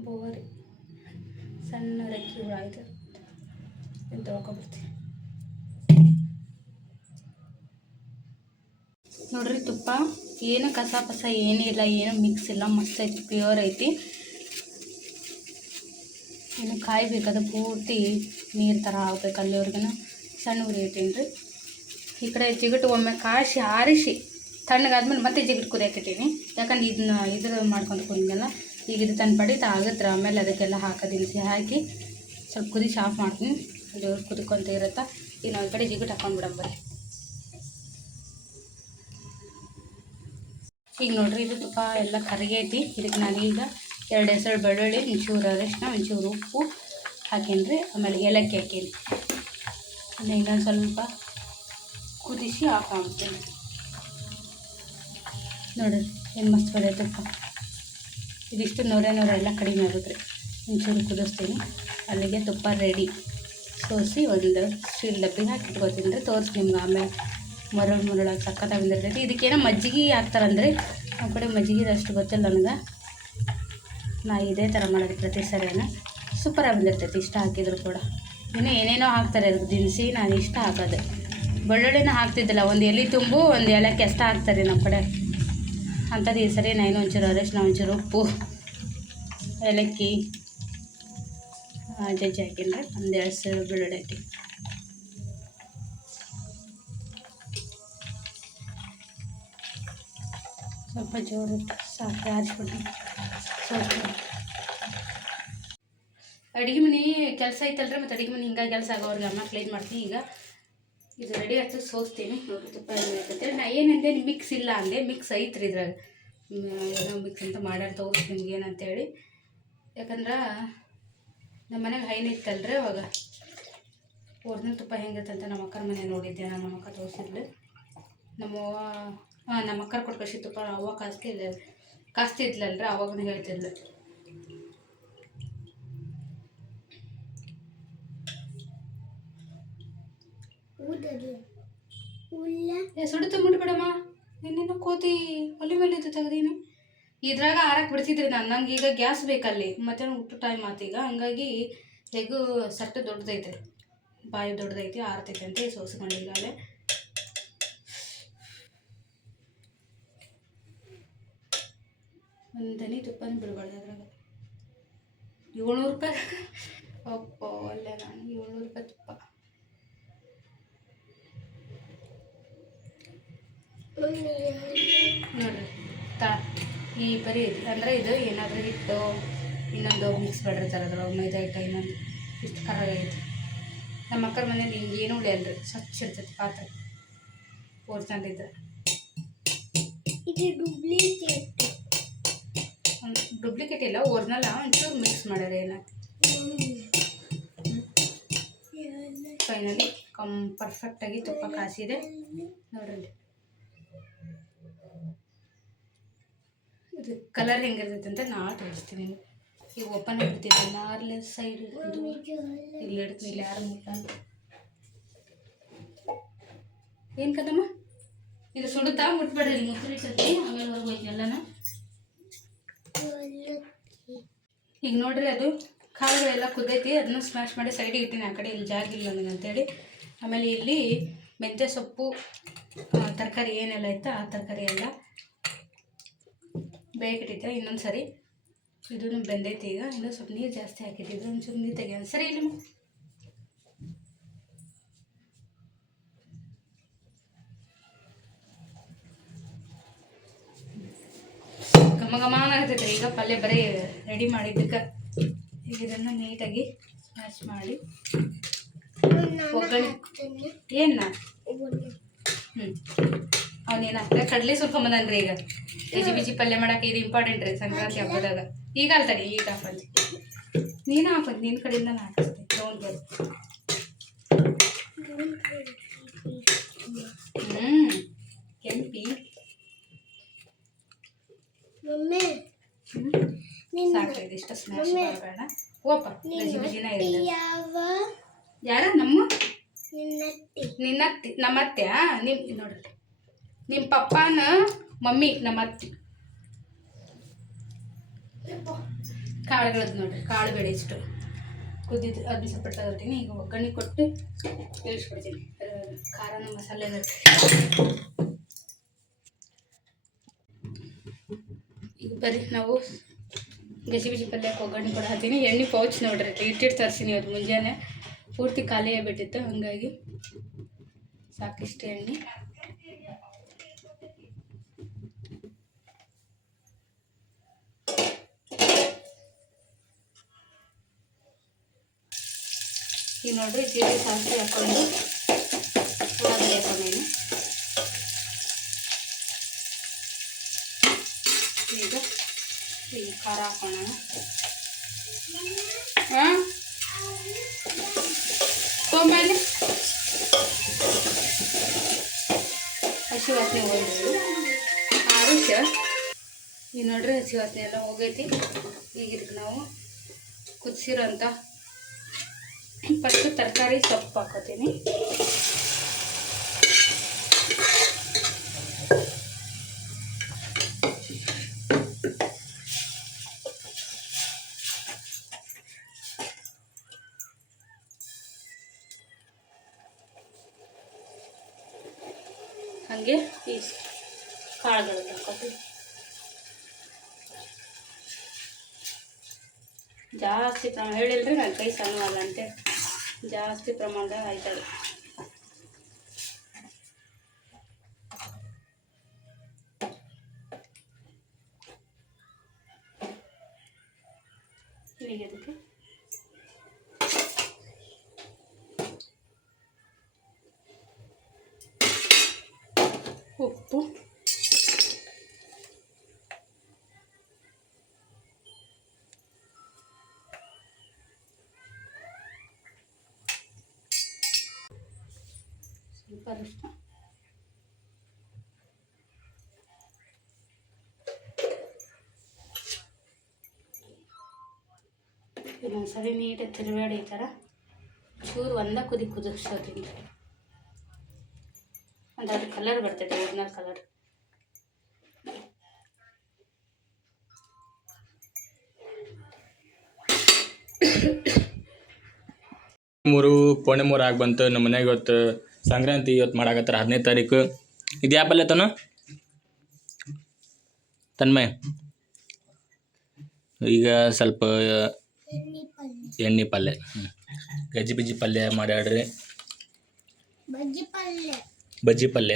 ಬೋರಿ. ಸಣ್ಣ ರೆಕ್ಕಿ ಹುಳ ಆಯ್ತು ಅಂತ ತೊಳ್ಕೊಬರ್ತೀನಿ ನೋಡ್ರಿ ತುಪ್ಪ, ಏನು ಕಸ ಕಸ ಏನೂ ಇಲ್ಲ ಏನು ಮಿಕ್ಸ್ ಇಲ್ಲ, ಮಸ್ತ್ ಐತಿ ಪ್ಯೂರ್ ಐತಿ. ಇನ್ನು ಕಾಯ್ಬೇಕದು ಪೂರ್ತಿ ನೀರು ಥರ ಆಗ್ಬೇಕು ಅಲ್ಲಿವರೆಗೂ ಸಣ್ಣ ಉರಿ ಇಟ್ಟೀನಿ ರೀ ಈ ಕಡೆ ಜಿಗಟು ಒಮ್ಮೆ ಕಾಯಿಸಿ ಆರಿಸಿ, ತಣ್ಣಗಾದ್ಮೇಲೆ ಮತ್ತೆ ಜಿಗಟು ಕುದಿಯಾಕಿಟ್ಟೀನಿ ಯಾಕಂದ್ರೆ ಇದನ್ನ ಇದ್ರ ಮಾಡ್ಕೊಂಡು ಕುಂದಲ್ಲ ಈಗ ಇದು ತನ್ನ ಪಡಿ ಆಗತ್ರ, ಆಮೇಲೆ ಅದಕ್ಕೆಲ್ಲ ಹಾಕೋ ದಿನಸಿ ಹಾಕಿ ಸ್ವಲ್ಪ ಕುದಿಸಿ ಆಫ್ ಮಾಡ್ತೀನಿ. ಅದು ಕುದ್ಕೊಂತ ಇರುತ್ತಾ? ಈಗ ಈ ಕಡೆ ಜಿಗಟು ಹಾಕೊಂಡು ಈಗ ನೋಡ್ರಿ, ಇದು ತುಪ್ಪ ಎಲ್ಲ ಕರಗೈತಿ. ಇದಕ್ಕೆ ನಾನೀಗ ಎರಡು ಹೆಸರು ಬೆಳ್ಳುಳ್ಳಿ, ಒಂಚೂರು ಅರಿಶಿನ ಒಂಚೂರು ಉಪ್ಪು ಹಾಕೀನಿ ಆಮೇಲೆ ಏಲಕ್ಕಿ ಹಾಕೀನಿ ಇನ್ನೊಂದು ಸ್ವಲ್ಪ ಕುದಿಸಿ ಆಫ್ ಮಾಡ್ತೀನಿ ನೋಡಿರಿ, ಏನು ಮಸ್ತ್ ಬರುತ್ತೆ ತುಪ್ಪ ಇದಿಷ್ಟು ನೂರ ನೂರ ಎಲ್ಲ ಕಡಿಮೆ ಆಗುತ್ತೆ ಒಂಚೂರು ಕುದಿಸ್ತೀನಿ. ಅಲ್ಲಿಗೆ ತುಪ್ಪ ರೆಡಿ ಸೋಸಿ ಒಂದು ಸ್ಟೀಲ್ ಡಬ್ಬಿಗೆ ಹಾಕಿ ಇಟ್ಕೊತೀನಿ ರೀ ತೋರಿಸಿ ನಿಮ್ಗೆ ಆಮೇಲೆ ಮರಳು ಮರಳಾಗಿ ಸಕ್ಕತ್ತಾಗಿ ಬಂದಿರ್ತೈತಿ. ಇದಕ್ಕೇನೋ ಮಜ್ಜಿಗೆ ಹಾಕ್ತಾರಂದ್ರೆ ನಮ್ಮ ಕಡೆ ಮಜ್ಜಿಗೆ ಅಷ್ಟು ಗೊತ್ತಿಲ್ಲ ನನಗೆ. ನಾ ಇದೇ ಥರ ಮಾಡೋದು ಪ್ರತಿ ಸರಿನ ಸೂಪರಾಗಿ ಬಂದಿರ್ತೈತಿ, ಇಷ್ಟ ಹಾಕಿದ್ರು ಕೂಡ. ಇನ್ನು ಏನೇನೋ ಹಾಕ್ತಾರೆ ಅದಕ್ಕೆ ದಿನಸಿ, ನಾನು ಇಷ್ಟ ಹಾಕೋದು. ಬೆಳ್ಳುಳ್ಳಿನ ಹಾಕ್ತಿದ್ದಿಲ್ಲ, ಒಂದು ಎಲೆ ತುಂಬು, ಒಂದು ಏಲಕ್ಕಿ ಅಷ್ಟ ಹಾಕ್ತಾರೆ ನಮ್ಮ ಕಡೆ. ಅಂಥದ್ದು ಈ ಸರಿ ನಾನು ಒಂಚೂರು ಅರಿಶಿನ ಒಂಚೂರು ಉಪ್ಪು, ಏಲಕ್ಕಿ ಜಜ್ಜಿ ಹಾಕಿಂದ್ರೆ ಒಂದು ಎರಡು ಸರಿ ಬೆಳ್ಳುಳ್ಳಿ ಹಾಕಿ. ಸ್ವಲ್ಪ ಜೋರು ಸಾಕು ಆರಿಸ್ಬಿಟ್ಟು. ಅಡುಗೆ ಮನೆ ಕೆಲಸ ಐತಲ್ರಿ, ಮತ್ತು ಅಡುಗೆ ಮನೆ ಹಿಂಗಾಗಿ ಕೆಲಸ ಆಗೋರಿಗೆ ಅಮ್ಮ ಕ್ಲೀನ್ ಮಾಡ್ತೀನಿ ಈಗ. ಇದು ರೆಡಿ ಆಗ್ತದೆ ಸೋಸ್ತೀನಿ. ತುಪ್ಪ ಐತಂತೇಳಿ ನಾ ಏನಂದೆ ಮಿಕ್ಸ್ ಇಲ್ಲ ಅಂದೆ ಮಿಕ್ಸ್ ಐತ್ರಿ ಇದ್ರಾಗ. ಏನೋ ಮಿಕ್ಸ್ ಅಂತ ಮಾಡ್ಯಾರ ತೋರಿಸಿ ನಿಮ್ಗೆ ಏನಂತೇಳಿ ಯಾಕಂದ್ರೆ ನಮ್ಮ ಮನೆಗೆ ಹೈನ್ ಇತ್ತಲ್ರಿ ಅವಾಗ. ಒರಿಜಿನಲ್ ತುಪ್ಪ ಹೆಂಗಿರ್ತಂತ ನಮ್ಮ ಅಕ್ಕರ ಮನೆ ನೋಡಿದ್ದೆ, ನಾನು ನಮ್ಮ ಅಕ್ಕ ತೋರಿಸಿದ್ಲು. ನಮ್ಮ ಹಾಂ ನಮ್ಮ ಅಕ್ಕರ್ ಕೊಟ್ಟು ತುಪ್ಪ ಅವ್ವ ಕಾಸ್ತಿಲ್ಲ ಕಾಸ್ತಿದ್ಲಲ್ರಿ ಅವಾಗನು ಹೇಳ್ತಿದ್ಲು. ಏ ಸುಡು ತುಂಬಿಟ್ಬಿಡಮ್ಮ ನಿನ್ನೇನು ಕೋತಿ ಒಲೆ ಮೇಲೆ ಇತ್ತು ತೆಗ್ದೀನಿ. ಇದ್ರಾಗ ಆರಕ್ಕೆ ಬಿಡ್ತಿದ್ರಿ ನಾನು. ನಂಗೆ ಈಗ ಗ್ಯಾಸ್ ಬೇಕಲ್ಲಿ. ಮತ್ತೆ ಹುಟ್ಟು ಟೈಮ್ ಆತೀಗ ಹಂಗಾಗಿ ಹೇಗೂ ಸಟ್ಟು ದೊಡ್ಡದೈತೆ. ಬಾಯಿ ದೊಡ್ಡದೈತಿ ಆರ್ತೈತೆ ಅಂತ ಸೋಸ್ಕೊಂಡಿದ್ದಾಳೆ ಒಂದು ದನಿ ತುಪ್ಪನ ಬಿಡಬಾರ್ದು ಅದ್ರಾಗ. ಏಳ್ನೂರು ರೂಪಾಯಿ. ಅಪ್ಪ, ಅಲ್ಲ ನಾನು ಏಳ್ನೂರು ರೂಪಾಯಿ ತುಪ್ಪ. ನೋಡ್ರಿ, ತಾ, ಈ ಪರಿ ಅಂದ್ರೆ ಇದು ಏನಾದರೂ ಹಿಟ್ಟು, ಇನ್ನೊಂದು ಮಿಕ್ಸ್ ಮಾಡಿರ್ತಾರೆ ಅದ್ರೊಳಗೆ ಮೈದಾ ಹಿಟ್ಟು ಇನ್ನೊಂದು. ಇಷ್ಟು ಕರಾಗೈತಿ ನಮ್ಮ ಅಕ್ಕರ ಮನೇಲಿ ಹಿಂಗೆ ಏನೂ ಉಳಿಯಲ್ರಿ ಸ್ವಚ್ಛ ಇರ್ತೈತಿ ಪಾತ್ರೆ. ಓರ್ ಇದ್ರೆ ಇದು ಡೂಪ್ಲಿಕೇಟ್ ಇಲ್ಲ ಒರಿಜಿನಲ್ ಒಂಚೂರು ಮಿಕ್ಸ್ ಮಾಡ್ಯಾರ ಏನ ಫೈನಲಿ ಕಮ್ ಪರ್ಫೆಕ್ಟಾಗಿ ತುಪ್ಪ ಕಾಸಿದೆ. ನೋಡ್ರಿ. ಇದು ಕಲರ್ ಹೆಂಗಿರ್ತೈತೆ ಅಂತ ನಾ ತೋರಿಸ್ತೀನಿ. ಈಗ ಓಪನ್ ಆಗಿರ್ತೀನಿ ನಾರ್ಲೆ ಸೈಡ್ ಇಲ್ಲಿ ಇಡ್ತೀನಿ ಇಲ್ಲಿ ಯಾರು ಮುಟ್ಟ ಏನು ಕದಮ್ಮ? ಇದು ಸುಡುತ್ತಾ? ಮುಟ್ಬೇಡ್ರಿ ಇಲ್ಲಿ. ಮುಚ್ಚಿರ್ತೈತಿ ಆಮೇಲೆ ಹೊರಗೆ ಹೋಯ್ತು ಎಲ್ಲನ. ಈಗ ನೋಡ್ರಿ ಅದು ಕಾಳುಗಳೆಲ್ಲ ಕುದೈತಿ, ಅದನ್ನ ಸ್ಮ್ಯಾಶ್ ಮಾಡಿ ಸೈಡಿಗೆ ಇಟ್ಟಿನಿ ಆ ಕಡೆ ಇಲ್ಲಿ ಜಾಗ ಇಲ್ಲ ನನಗೆ ಅಂತೇಳಿ. ಆಮೇಲೆ ಇಲ್ಲಿ ಮೆಂತ್ಯ ಸೊಪ್ಪು ತರಕಾರಿ ಏನೆಲ್ಲ ಇತ್ತು ಆ ತರಕಾರಿ ಎಲ್ಲ ಬೇಕಿಟ್ಟಿದ್ದೆ ಇನ್ನೊಂದು ಸರಿ ಇದನ್ನು ಬೆಂದೈತಿ ಈಗ. ಇನ್ನೊಂದು ಸ್ವಲ್ಪ ನೀರು ಜಾಸ್ತಿ ಹಾಕಿದ್ದಿದ್ದು ಒಂಚೂರು ನೀರು ತೆಗಿಯೋಣ. ಸರಿ, ಇಲ್ಲಿ ಘಮ ಘಮ ಆಗ್ತೈತೆ ಈಗ ಪಲ್ಯ ಬರೀ ರೆಡಿ ಮಾಡಿದ್ದಕ್ಕೆ. ಈಗ ಇದನ್ನು ನೀಟಾಗಿ ಸ್ಮ್ಯಾಶ್ ಮಾಡಿ. ಒಗ್ಗರಣೆ. ಏನ ಹ್ಞೂ ಅವನೇನು ಹಾಕ್ತಾರೆ ಕಡಲೆ ಸುರ್ಕೊಂಬಂದನ್ರಿ ಈಗ. ಬಿಜಿ ಬಿಜಿ ಪಲ್ಯ ಮಾಡಕ್ಕೆ ಇದು ಇಂಪಾರ್ಟೆಂಟ್ ರೀ ಸಂಕ್ರಾಂತಿ ಹಬ್ಬದಾಗ. ಈಗ ಅಲ್ತಾನೆ ಈಗ ಹಾಕಂತ ನೀನು ಹಾಕೋದು ನಿನ್ನ ಕಡೆಯಿಂದ ನಾನು ಹಾಕಿಸ್ತೀನಿ ರೌಂಡ್ ಹ್ಞೂ ಕೆಂಪಿ. ಮಮ್ಮಿ. ಸ್ಮ್ಯಾಶ್ ಮಾಡಬೇಡ ಓಪ ಯಾವ? ಯಾರ? ನಮ್ಮ? ನಿನ್ನತ್ತಿ ನಿನ್ನ ನಿಮ್ ನೋಡ್ರಿ. ನಿಮ್ಮ ಪಪ್ಪನ ಮಮ್ಮಿ ನಮ್ಮ ಅತ್ತಿ. ಕಾಳುಗಳದ್ದು ನೋಡ್ರಿ ಕಾಳು ಬೇಳೆ ಇಷ್ಟು. ಕುದ್ದಿದ್ದು ಅದನ್ನ ಸ್ವಲ್ಪ ತಗೋತೀನಿ ಈಗ ಒಗ್ಗರಣೆ ಕೊಟ್ಟು ಇಳಿಸ್ಬಿಡ್ತೀನಿ ಖಾರನ ಮಸಾಲೆ ಬರ್ರಿ, ನಾವು ಗಸಿ ಬಿಸಿ ಪಲ್ಯಕ್ಕೆ ಒಗ್ಗರಣೆ ಕೂಡ ಹಾಕ್ತೀನಿ. ಎಣ್ಣೆ ಪೌಚ್ ನೋಡ್ರಿ ಇಟ್ಟಿಟ್ಟು ತರಿಸಿನಿ ಅವ್ರು ಮುಂಜಾನೆ. ಪೂರ್ತಿ ಖಾಲಿ ಆಗಿಬಿಟ್ಟಿತ್ತು, ಹಂಗಾಗಿ ಸಾಕಿಷ್ಟು ಎಣ್ಣೆ. ಈಗ ನೋಡ್ರಿ, ಜೀರಿಗೆ ಸಾಸಿವೆ ಹಾಕೊಂಡು ಉಳ್ಳಾಗಡ್ಡಿ ಹಾಕೊಂಡೇನು ಈಗ ಈಗ ಖಾರ ಹಾಕೋಣ. ಹಾಂ? ತೊಗೊಂಬಲ್ಲಿ ಹಸಿ ವಾಸನೆ ಹೋಗಿದ್ದು ಆರುಷ ಈಗ ನೋಡ್ರಿ ಹಸಿ ವಾಸನೆ ಎಲ್ಲ ಹೋಗೈತಿ. ಈಗ ಇದಕ್ಕೆ ನಾವು ಅಂತ ಫಸ್ಟು ತರಕಾರಿ ಸೊಪ್ಪು ಹಾಕೋತೀನಿ ಹಾಗೆ ಈ ಕಾಳುಗಳನ್ನು ಹಾಕೋತೀವಿ ಜಾಸ್ತಿ ಪ್ರಮಾಣ ಹೇಳಿಲ್ರಿ ನನ್ನ ಕೈ ಸಣ್ಣವಲ್ಲ ಅಲ್ಲಂತೆ ಜಾಸ್ತಿ ಪ್ರಮಾಣದಾಗ ಆಯ್ತದೆ. ಇನ್ನೊಂದ್ಸರಿ ನೀಟಾಗಿ ತಿರುಗಾಡಿ ಈ ಥರ. ಚೂರು ಒಂದ ಕುದಿ ಕುದಿಸೋದಿಲ್ಲ ಒಂದು ಕಲರ್ ಬರ್ತೈತೆ ಒರಿಜಿನಲ್ ಕಲರ್ ಮೂರು ಪೋಣೆ ಮೂರು ಆಗಿ ಬಂತು ನಮ್ಮ ಮನೆಗೆ ಇವತ್ತು ಸಂಕ್ರಾಂತಿ ಇವತ್ತು ಮಾಡಾಕತ್ತಾರ ಹದಿನೈದು ತಾರೀಕು. ಇದು ಯಾವ ಪಲ್ಯ ತನು? ತನ್ಮಯ. ಈಗ ಸ್ವಲ್ಪ ಎಣ್ಣೆ ಪಲ್ಯ ಗಜ್ಜಿ ಬಜ್ಜಿ ಪಲ್ಯ ಮಾಡ್ಯಾಡ್ರಿ ಬಜ್ಜಿ ಪಲ್ಯ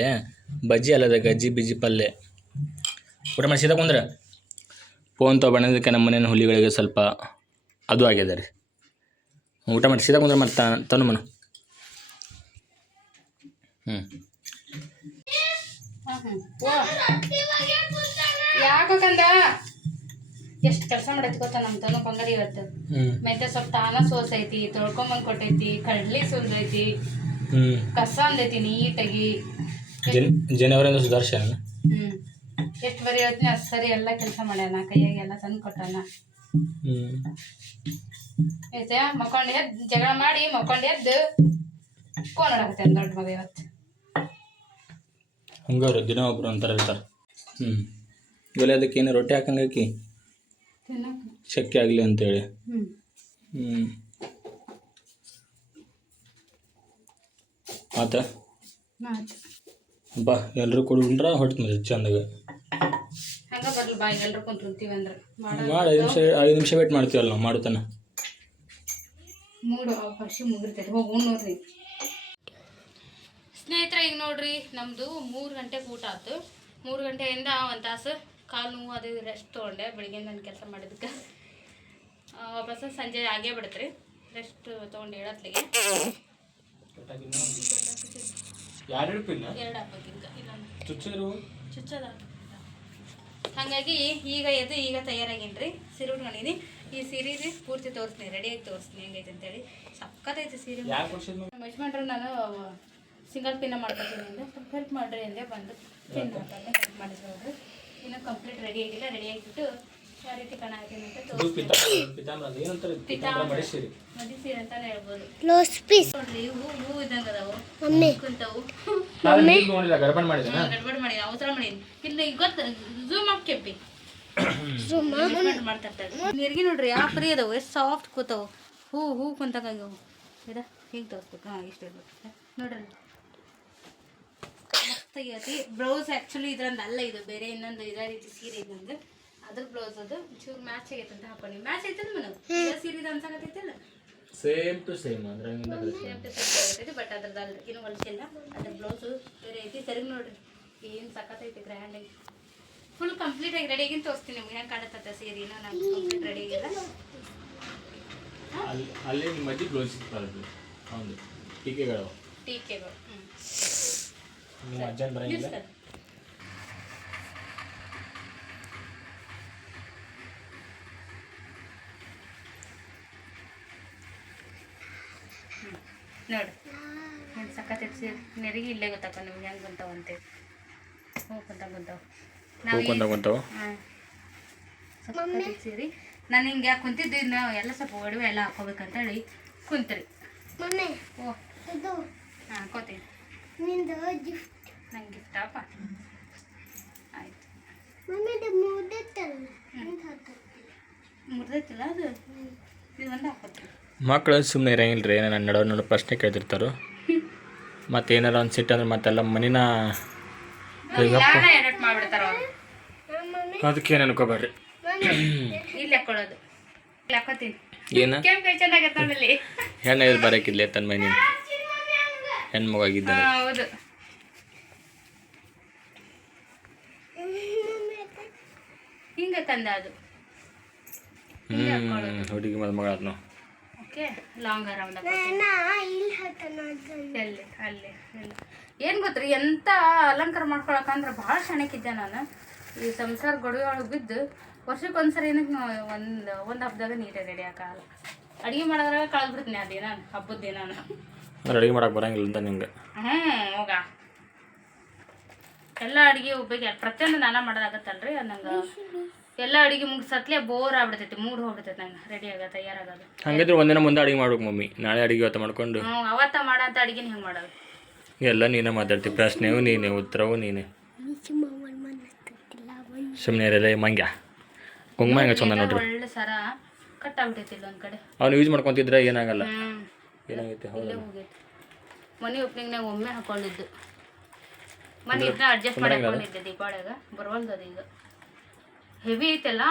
ಬಜ್ಜಿ ಅಲ್ಲದ ಗಜ್ಜಿ ಬಿಜ್ಜಿ ಪಲ್ಯ ಊಟ ಮಾಡಿ ಸೀದಾ ಕುಂದ್ರೆ? ಫೋನ್ ತೊಗೊಂಡದಕ್ಕೆ ನಮ್ಮ ಮನೇನ ಹುಲಿಗಳಿಗೆ ಸ್ವಲ್ಪ ಅದು ಆಗ್ಯದ ರೀ. ಊಟ ಮಾಡಿ ಸೀದಾ ಕುಂದ್ರೆ ಮತ್ತೆ ತನು ಮನು. ಹ್ಞೂ ಯಾಕೋ ಕಂದ? ಎಷ್ಟು ಕೆಲಸ ಮಾಡೈತಿ ಗೊತ್ತಾ ನಮ್ಮ ತನು ಬಂಗಾರಿ ಇವತ್ತು? ಮೆಂತೆ ಸ್ವಲ್ಪ ತಾನ ಸೋಸೈತಿ ತೊಳ್ಕೊಂಬಂದು ಕೊಟ್ಟೈತಿ ಕಡ್ಲಿ ಸುಲ್ದೈತಿ ಕಸ ಅಂದೈತಿ ನೀಟಾಗಿ. ಜನವರಿ ಜನವರಿಂದ ಸುಧಾರ್ಸ್ಯಾನ ಹ್ಮ್. ಎಷ್ಟು ಬರೀ ಹೇಳ್ತೀನಿ ಅಷ್ಟು ಸರಿ ಎಲ್ಲ ಕೆಲಸ ಮಾಡ್ಯಾನ ಕೈಯಾಗಿ ಎಲ್ಲ ತಂದು ಕೊಟ್ಟಾನ. ಐತೆ ಮಕ್ಕೊಂಡು ಎದ್ದು ಜಗಳ ಮಾಡಿ ಮಕ್ಕೊಂಡು ಎದ್ದು. ಫೋನ್ ನೋಡಕತ್ತೇನೆ ದೊಡ್ಡ ಮಗ ಇವತ್ತು? ಹಂಗವ್ರು ದಿನ ಒಬ್ರು ಅಂತಾರೆ ಹೇಳ್ತಾರೆ. ಹ್ಞೂ ಇವೆಲ್ಲ ಅದಕ್ಕೆ ಏನು ರೊಟ್ಟಿ ಹಾಕಂಗೆ ಹಾಕಿ? ಶಕ್ತಿ ಆಗಲಿ ಅಂತೇಳಿ. ಹ್ಞೂ ಆತ? ಬಾ ಎಲ್ಲರೂ ಕುಡ್ಕೊಂಡ್ರ ಹೊಟ್ಟೆ ಮೇಲೆ ಚಂದಾಗ. ಮಾಡಿ. ಐದು ನಿಮಿಷ ಐದು ನಿಮಿಷ ವೇಟ್ ಮಾಡ್ತೀವಲ್ಲ ನಾವು ಮಾಡ್ತಾನೆ. ಮುಗಿರ್ತೈತೆ ಹೋಗಿ ಸ್ನೇಹಿತರೆ ಈಗ ನೋಡ್ರಿ ನಮ್ಮದು ಮೂರು ಗಂಟೆಗೆ ಊಟ ಆಯ್ತು ಮೂರು ಗಂಟೆಯಿಂದ ಒಂದು ತಾಸು ಕಾಲು ನೋವು ಅದು ರೆಸ್ಟ್ ತೊಗೊಂಡೆ. ಬೆಳಿಗ್ಗೆ ನಾನು ಕೆಲಸ ಮಾಡಿದ್ದಕ್ಕೆ ವಾಪಸ್ ಸಂಜೆ ಆಗೇ ಬಿಡುತ್ತೆ ರೀ ರೆಸ್ಟ್ ತೊಗೊಂಡು ಹೇಳತ್ಲಿಗೆ ಹಂಗಾಗಿ ಈಗ ಎದ್ದು ಈಗ ತಯಾರಾಗಿನ್ರಿ. ಸೀರೆ ಉಟ್ಕೊಂಡಿನಿ ಈ ಸೀರೆ ಪೂರ್ತಿ ತೋರಿಸ್ತೀನಿ. ರೆಡಿಯಾಗಿ ತೋರಿಸ್ತೀನಿ. ಹೆಂಗೈತೆ ಅಂತೇಳಿ. ಸಕ್ಕತ್ತೈತೆ ಸೀರೆ. ನಮ್ಮ ಯಜಮಾನ್ರು ನಾನು ಸಿಂಗಲ್ ಪಿನ್ನ ಮಾಡ್ಕೊತೀನಿ ಅಂದರೆ ಸ್ವಲ್ಪ ಹೆಲ್ಪ್ ಮಾಡ್ರಿ ಅಂದೆ. ಬಂದು ಪಿನ್ ಹಾಕೊಂಡು ಹೆಲ್ಪ್ ಮಾಡಿದ್ರು ಇನ್ನು ಕಂಪ್ಲೀಟ್ ರೆಡಿ ಆಗಿಲ್ಲ. ರೆಡಿ ಆಗಿಬಿಟ್ಟು ಯಾವ ರೀತಿ ಕಾಣಾಕತ್ತೀನಿ ಅಂತ ಇದು ತೋರಿಸ್ತೀನಿ. ಪಿತಾಂಬರ ಅಂತ ಅದು ಏನಂತಾರೆ? ಪಿತಾಂಬರ ಮಡಿಸಿರಿ. ಮದಿ ಸೀರೆ ಅಂತಾನೆ ಹೇಳ್ಬೋದು. ಕ್ಲೋಸ್ ಪೀಸ್ ನೋಡ್ರಿ ಹೂ ಹೂ ಇದ್ದಂಗೆ ಅದಾವು. ಕುಂತವು. ಗಡ್ಬಡ್ ಮಾಡಿದೆ ಗಡ್ಬಡ್ ಮಾಡಿ ಅವಸರ ಮಾಡಿ ಇಲ್ಲ ಈಗ ಗೊತ್ತ ಝೂಮ್ ಅಪ್ ಕೆಪ್ಪಿ ನೀರಿಗೆ ನೋಡ್ರಿ ಯಾವ ಫ್ರೀ ಅದಾವು. ಎಷ್ಟು ಸಾಫ್ಟ್ ಕೂತಾವು. ಹೂ ಹೂ ಕುಂತಾಗ ಇದ ಹಿಂಗೆ ತೋರಿಸ್ಬೇಕು. ಹಾಂ ಇಷ್ಟು ಇರ್ಬೇಕು. ನೋಡ್ರಿ. ಮಸ್ತಾಗೈತಿ ಬ್ಲೌಸ್ ಆ್ಯಕ್ಚುಲಿ ಇದ್ರಂದು ಅಲ್ಲ ಇದು ಬೇರೆ ಇನ್ನೊಂದು ಇದೇ ರೀತಿ ಸೀರೆ ಇದಂದು ಅದ್ರ ಬ್ಲೌಸ್ ಅದು ಚೂರು ಮ್ಯಾಚ್ ಆಗೈತೆ ಅಂತ ಹಾಕೊಂಡು ಮ್ಯಾಚ್ ಐತಲ್ಲ ಮೇಡಮ್ ಸೀರೆ ಇದು ಅನ್ಸಾಕತ್ತೈತಿಲ್ಲ ಸೇಮ್ ಟು ಸೇಮ್ ಅಂದ್ರೆ ಐತಿ ಬಟ್ ಅದ್ರದ್ದು ಅಲ್ಲಿ ಏನು ಹೊಲಿಸಿಲ್ಲ. ಅದ್ರ ಬ್ಲೌಸು ಬೇರೆ ಐತಿ. ಸರಿ ನೋಡ್ರಿ ಏನು ಸಖತ್ತೈತಿ ಗ್ರ್ಯಾಂಡ್ ಐತಿ ಫುಲ್ ಕಂಪ್ಲೀಟ್ ಆಗಿ ರೆಡಿ ಆಗಿನ ತೋರಿಸ್ತೀನಿ ನಿಮ್ಗೆ. ಹೆಂಗೆ ಕಾಣುತ್ತೆ ಸೀರೆ ಏನೋ ನಾನು ಕಂಪ್ಲೀಟ್ ರೆಡಿ ಆಗಿಲ್ಲ. ಅಲ್ಲಿ ಅಲ್ಲಿ ನಿಮ್ಮ ಅಜ್ಜಿ ಬ್ಲೌಸ್ ಹೌದು. ಟೀಕೆಗಳು. ಟೀಕೆಗಳು. ನಿಮ್ಮ ಅಜ್ಜನ ಬರಂಗಿಲ್ಲ. ನೋಡಿ ಹ್ಞೂ ಸಖತ್ ಸೀರೆ ನೆರಿಗೆ ಇಲ್ಲೇ ಗೊತ್ತಪ್ಪ ನಿಮ್ಗೆ ಹೆಂಗೆ ಬಂತಾವ ಅಂತೇಳಿ ಹ್ಞೂ ಕುಂತ ಕುಂತಾವ ನಾವು ಹಾಂ. ಸೀರೆ ನಾನು ಹಿಂಗೆ ಯಾಕೆ ಕುಂತಿದ್ದು ನಾವು ಎಲ್ಲ ಸ್ವಲ್ಪ ಒಡವೆ ಎಲ್ಲ ಹಾಕೋಬೇಕಂತೇಳಿ ಕುಂತ್ರಿ. ಮಮ್ಮಿ ಓ. ಇದು ಹಾಂ ಹಾಕೋತೀನಿ ನಿಂದು ಗಿಫ್ಟ್ ನಂಗೆ ಆಯ್ತು. ಮಮ್ಮಿ ಮುರ್ದೈತಲ್ಲ. ಮುರಿದೈತಿಲ್ಲ ಅದು? ಇದು ಒಂದು ಮಕ್ಕಳು ಸುಮ್ಮನೆ ಇರಂಗಿಲ್ಲ ರೀ ಏನೋ ನಡೋ ನಡು ಪ್ರಶ್ನೆ ಕೇಳ್ತಿರ್ತಾರೋ. ಮತ್ತೆ ಏನಾರ ಒಂದು ಸಿಟ್ಟು ಅಂದ್ರೆ ಮತ್ತೆಲ್ಲ ಮನಿನ ಅದಕ್ಕೆ ಏನು ಅನ್ಕೋಬೇಡ್ರಿ. ಏನು? ಹೆಣ್ಣು ಇದು ಬರೋಕ್ಕಿಲ್ಲ ತನ್ನ ಮೈ ನೀನು ಹೆಣ್ಣು ಮಗಾಗಿದ್ದಾನೆ ಹಾಂ ಹೌದು. ಹಿಂಗೆ ಕಂದ ಅದು. ಹುಡುಗಿ ಮದ ಏನ್ ಓಕೆ ಲಾಂಗ್ ಅರೌಂಡ್ ಎಲ್ಲಿ ಅಲ್ಲಿ ಎಲ್ಲ. ಏನು ಗೊತ್ತ್ರಿ ಎಂತ ಅಲಂಕಾರ ಮಾಡ್ಕೊಳಕಂದ್ರೆ ಭಾಳ ಶಣಕ್ಕಿದ್ದೆ ನಾನು. ಈ ಸಂಸಾರ ಗೊಡವೆ ಒಳಗೆ ಬಿದ್ದು ವರ್ಷಕ್ಕೆ ಒಂದ್ಸರಿ ಏನಕ್ಕೆ ಒಂದು ಒಂದ್ ಹಬ್ಬದಾಗ ನೀಟಾಗಿ ರೆಡಿ ಹಾಕಲ್ಲ. ಅಡುಗೆ ಮಾಡೋದ್ರಾಗ ಕಳೆದ್ಬಿಡ್ತೀನಿ ಅದೇ ನಾನು ಹಬ್ಬದ ದಿನ ಅಂದ್ರೆ ಅಡುಗೆ ಮಾಡಕ್ಕೆ ಬರಂಗಿಲ್ಲ ಅಂತ ನಿಂಗೆ. ಹ್ಞೂ ಹೋಗ. ಎಲ್ಲ ಅಡುಗೆ ಒಬ್ಬಗೆ ಪ್ರತಿಯೊಂದು ನಾನ ಮಾಡೋದಾಗತ್ತಲ್ರಿ ಅದು ನಂಗೆ ಎಲ್ಲ ಅಡುಗೆ ಮುಗಿಸತ್ಲೆ ಬೋರ್ ಆಗ್ಬಿಡ್ತೈತಿ ಮೂಡ್ ಹೋಗ್ಬಿಡ್ತೈತಿ ನಂಗೆ ರೆಡಿ ಆಗ ತಯಾರಾಗೋದು. ಹಂಗಿದ್ರೆ ಒಂದಿನ ಮುಂದೆ ಅಡುಗೆ ಮಾಡ್ಬೇಕು ಮಮ್ಮಿ ನಾಳೆ ಅಡುಗೆ ಇವತ್ತು ಮಾಡ್ಕೊಂಡು. ಹ್ಞೂ ಅವತ್ತ ಅಂತ ಅಡುಗೆನ ಹೆಂಗೆ ಮಾಡೋದು? ಎಲ್ಲ ನೀನೇ ಮಾತಾಡ್ತಿ ಪ್ರಶ್ನೆ ನೀನೇ ಉತ್ತರವು ನೀನೇ. ಒಂದು ಸುಮ್ಮನೆ ಇರಲ್ಲ ಮಂಗ್ಯ. ಕುಂಗ್ಮ ಹೆಂಗೆ ಚಂದ ನೋಡ್ರಿ. ಒಳ್ಳೆ ಸರ ಕಟ್ ಆಗ್ಬಿಟ್ಟೈತಿ ಇಲ್ಲೊಂದ್ ಕಡೆ. ಅವ್ನು ಯೂಸ್ ಮಾಡ್ಕೊತಿದ್ರೆ ಏನಾಗಲ್ಲ. ಏನಾಗೈತೆ? ಹೌದು ಮನೆ ಓಪನಿಂಗ್ನಾಗ ಒಮ್ಮೆ ಹಾಕೊಂಡಿದ್ದು. ಮನೆ ಇದನ್ನ ಅಡ್ಜಸ್ಟ್ ಮಾಡಿ ಹಾಕೊಂಡಿದ್ದೆ ದೀಪಾವಳಿಯಾಗ ಬರವಲ್ದು ಅದು ಈಗ. ಹೆವಿ ಐತಲ್ಲ?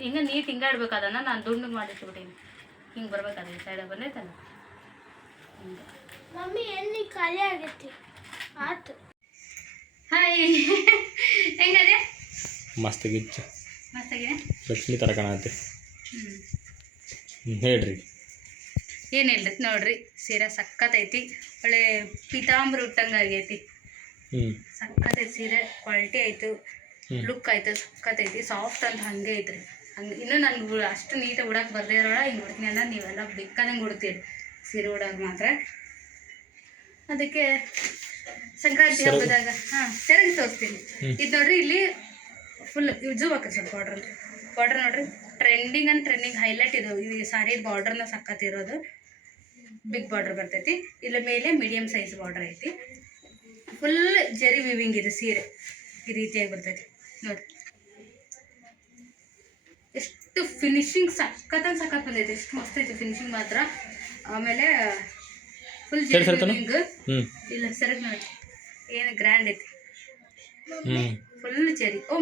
ಹಿಂಗೆ ನೀಟ್ ಹಿಂಗೆ ಇಡ್ಬೇಕು ಅದನ್ನ ನಾನು ದುಂಡು ಮಾಡಿಟ್ಬಿಟ್ಟೀನಿ ಹಿಂಗೆ ಬರ್ಬೇಕಾದ್ರೆ ಈ ಸೈಡ್ ಬಂದೈತಲ್ಲ ಮಮ್ಮಿ ಎಲ್ಲಿ ಖಾಲಿ ಆಗೈತಿ? ಆತು. ಹಾಯ್ ಹೆಂಗದೆ? ಮಸ್ತ್ ಗಿಚ್ಚ. ಮಸ್ತಾಗಿದೆ ಲಕ್ಷ್ಮಿ ತರ ಕಾಣತ್ತೆ. ಹ್ಞೂ ಹ್ಮ್, ಹೇಳ್ರಿ ಏನಿಲ್ಲ ನೋಡ್ರಿ ಸೀರೆ ಸಕ್ಕತ್ತೈತಿ ಒಳ್ಳೆ ಪಿತಾಂಬ್ರ ಉಟ್ಟಂಗೆ ಆಗೈತಿ. ಸಕ್ಕತ್ತೈತಿ ಸೀರೆ ಕ್ವಾಲಿಟಿ ಆಯಿತು ಲುಕ್ ಆಯ್ತು ಸಕ್ಕತ್ತೈತಿ ಸಾಫ್ಟ್ ಅಂತ ಹಂಗೆ ಐತ್ರಿ. ಹಂಗೆ ಇನ್ನೂ ನನಗೆ ಅಷ್ಟು ನೀಟಾಗಿ ಉಡಕ್ಕೆ ಬರ್ದೇ ಇರೋಳ ಹಿಂಗೆ ಉಡ್ತೀನಿ ಅಂದ್ರೆ ನೀವೆಲ್ಲ ಬೇಕಾದಂಗೆ ಉಡ್ತೀರಿ ಸೀರೆ ಉಡೋದು ಮಾತ್ರ. ಅದಕ್ಕೆ ಸಂಕ್ರಾಂತಿ ಹಬ್ಬದಾಗ ಹಾ ಸೆರಗಿ ತೋರಿಸ್ತೀನಿ. ಇದು ನೋಡ್ರಿ ಇಲ್ಲಿ ಫುಲ್ ಯೂಸು ಹಾಕಿ ಸ್ವಲ್ಪ ಬಾರ್ಡ್ರ್ ಬಾರ್ಡ್ರ್ ನೋಡ್ರಿ. ಟ್ರೆಂಡಿಂಗ್ ಅಂಡ್ ಟ್ರೆಂಡಿಂಗ್ ಹೈಲೈಟ್ ಇದು. ಈ ಸಾರಿ ಬಾರ್ಡ್ರನ್ನ ಸಕ್ಕತ್ತಿರೋದು ಬಿಗ್ ಬಾರ್ಡ್ರ್ ಬರ್ತೈತಿ. ಇಲ್ಲ ಮೇಲೆ ಮೀಡಿಯಮ್ ಸೈಜ್ ಬಾರ್ಡ್ರ್ ಐತಿ. ಫುಲ್ ಜರಿ ವಿವಿಂಗ್ ಇದು ಸೀರೆ. ಈ ರೀತಿಯಾಗಿ ಬರ್ತೈತಿ. ನೋಡಿ. ಎಷ್ಟು ಫಿನಿಶಿಂಗ್ ಸಖತ್ ಸಖತ್ ಬಂದೈತಿ. ಎಷ್ಟು ಮಸ್ತ್ ಐತಿ ಫಿನಿಶಿಂಗ್ ಮಾತ್ರ. ಆಮೇಲೆ ಫುಲ್ ಜರಿ ವಿವಿಂಗ್ ಇಲ್ಲ ಸರಿ ನೋಡಿ. ಏನು ಗ್ರ್ಯಾಂಡ್ ಐತಿ. ಫುಲ್ ಜರಿ ಓ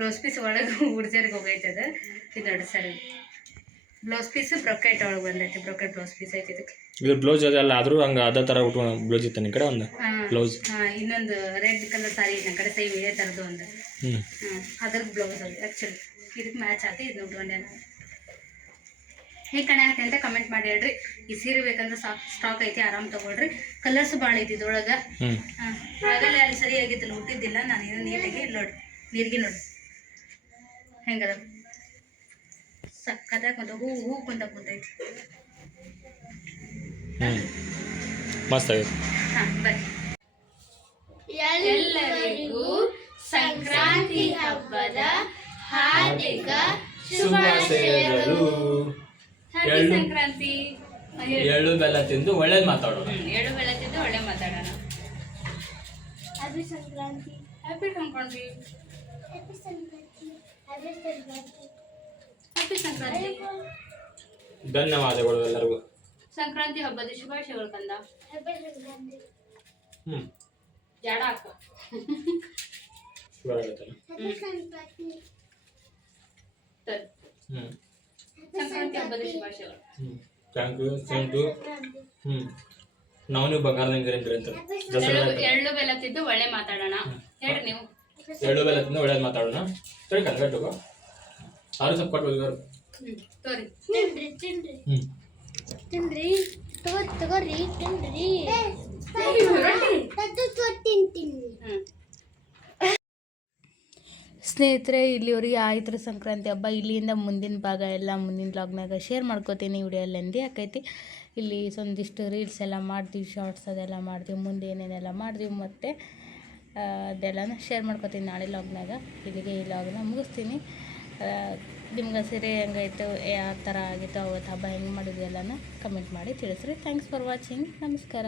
ಬ್ಲೌಸ್ ಪೀಸ್ ಒಳಗೆ ಹುಡ್ಜರಿಗೆ ಹೋಗೈತದ. ಇದು ನೋಡಿ ಸರಿ. ಬ್ಲೌಸ್ ಪೀಸ್ ಬ್ರೊಕೆಟ್ ಒಳಗೆ ಬಂದೈತಿ. ಬ್ರೊಕೆಟ್ ಬ್ಲೌಸ್ ಪೀಸ್ ಐತಿ ಇದಕ್ಕೆ. ಇದು ಬ್ಲೌಸ್ ಅದಲ್ಲ ಆದರೂ ಹಂಗೆ ಅದೇ ಥರ ಉಟ್ಕೊಂಡು ಬ್ಲೌಸ್ ಇತ್ತು ನಿಮ್ಮ ಕಡೆ ಒಂದು? ಬ್ಲೌಸ್ ಹಾಂ ಇನ್ನೊಂದು ರೆಡ್ ಕಲರ್ ಸಾರಿ ನನ್ನ ಕಡೆ ಸೇಮ್ ಇದೇ ಥರದ್ದು ಒಂದು. ಹ್ಞೂ ಹಾಂ ಅದ್ರದ್ದು ಬ್ಲೌಸ್ ಅದು ಆ್ಯಕ್ಚುಲಿ ಇದಕ್ಕೆ ಮ್ಯಾಚ್ ಆಗಿ ಇದು ಉಟ್ಕೊಂಡೆ ಹೇಗೆ ಕಣೆ ಆಗತ್ತೆ ಅಂತ ಕಮೆಂಟ್ ಮಾಡಿ ಹೇಳ್ರಿ. ಈ ಸೀರೆ ಬೇಕಂದ್ರೆ ಸಾಕ್ ಸ್ಟಾಕ್ ಐತಿ ಆರಾಮ್ ತೊಗೊಳ್ರಿ. ಕಲರ್ಸ್ ಭಾಳ ಐತಿ ಇದ್ರೊಳಗೆ. ಹ್ಞೂ ಹಾಂ ಆಗಲೇ ಅಲ್ಲಿ ಸರಿಯಾಗಿದ್ದಿಲ್ಲ ಹುಟ್ಟಿದ್ದಿಲ್ಲ ನಾನು ಏನೋ ನೀಟಾಗಿ ನೋಡಿ ನೀರಿಗೆ ನೋಡಿ ಹೆಂಗದ? ಸಕ್ಕತ್ತಾಗಿ ಕುಂತ ಹೂ ಹೂ ಕುಂತ ಕುಂತೈತಿ. ಮಸ್ತ್ ಆಗೈತೆ. ಹಾಂ ಬರ್ರಿ ಎಲ್ಲರಿಗೂ ಸಂಕ್ರಾಂತಿ ಹಬ್ಬದ ಹಾರ್ದಿಕ ಶುಭಾಶಯಗಳು. ಹ್ಯಾಪಿ ಎಳ್ಳು- ಸಂಕ್ರಾಂತಿ. ಎಳ್ಳು ಬೆಲ್ಲ ತಿಂದು ಒಳ್ಳೇದು ಮಾತಾಡೋಣ. ಹ್ಮ್, ಬೆಲ್ಲ ತಿಂದು ಒಳ್ಳೆ ಮಾತಾಡೋಣ. Happy Sankranti. Happy Sankranti. Happy Sankranti. Happy Sankranti ಧನ್ಯವಾದಗಳು ಎಲ್ಲರಿಗೂ. ಸಂಕ್ರಾಂತಿ ಹಬ್ಬದ ಶುಭಾಶಯಗಳು ಕಂದ. ಹ್ಞೂ ಜಾಡ ಹಾಕ. ಶುರು ಸಂಕ್ರಾಂತಿ ಹಬ್ಬದ ಶುಭಾಶಯಗಳು. ಹ್ಮ್. ಥ್ಯಾಂಕ್ ಯು ಸೇಮ್ ಟು ಹ್ಮ್. ನಾವು ನೀವು ಬಂಗಾರದಂಗೆ ಅಂತ ಎರಡು ಎಳ್ಳು ಎಳ್ಳು ಬೆಲ್ಲ ತಿದ್ದು ಒಳ್ಳೆ ಮಾತಾಡೋಣ. ಹೇಳ್ರಿ ನೀವು. ಎಳ್ಳು ಬೆಲ್ಲ ತಿಂದು ಒಳ್ಳೇದು ಮಾತಾಡೋಣ. ಸರಿ ಕಲ್ಗಟ್ಟು ಆರು ಸ್ವಲ್ಪ ಕೊಟ್ಟು ಹೋಗಿದ್ರು ತಿನ್ರಿ ತಿನ್ರಿ. ಹ್ಞೂ ತಿನ್ರಿ. ತಗೋ ತಗೋರಿ ತಿನ್ರಿ. ಹ್ಮ್. ಸ್ನೇಹಿತರೆ ಇಲ್ಲಿವರೆಗೆ ಆಯ್ತು ಸಂಕ್ರಾಂತಿ ಹಬ್ಬ. ಇಲ್ಲಿಂದ ಮುಂದಿನ ಭಾಗ ಎಲ್ಲ ಮುಂದಿನ ಬ್ಲಾಗ್ನಾಗ ಶೇರ್ ಮಾಡ್ಕೋತೀನಿ. ವಿಡಿಯೋ ಎಲ್ಲ ಎಂದಿ ಆಕೈತಿ. ಇಲ್ಲಿ ಒಂದಿಷ್ಟು ರೀಲ್ಸ್ ಎಲ್ಲ ಮಾಡ್ತೀವಿ ಶಾರ್ಟ್ಸ್ ಅದೆಲ್ಲ ಮಾಡ್ತೀವಿ ಮುಂದೆ ಏನೇನೆಲ್ಲ ಮಾಡ್ತೀವಿ. ಮತ್ತು ಅದೆಲ್ಲನೂ ಶೇರ್ ಮಾಡ್ಕೋತೀನಿ ನಾಳೆ ಲಾಗ್ನಾಗ ಇಲ್ಲಿಗೆ ಈ ಲಾಗ್ನ ಮುಗಿಸ್ತೀನಿ. ನಿಮ್ಗೆ ಸೀರೆ ಹೆಂಗಾಯಿತು ಯಾವ ಥರ ಆಗಿತ್ತು ಅವತ್ತು ಹಬ್ಬ ಹೆಂಗೆ ಮಾಡಿದ್ವಿ ಎಲ್ಲನೂ ಕಮೆಂಟ್ ಮಾಡಿ ತಿಳಿಸ್ರಿ. ಥ್ಯಾಂಕ್ಸ್ ಫಾರ್ ವಾಚಿಂಗ್ ನಮಸ್ಕಾರ.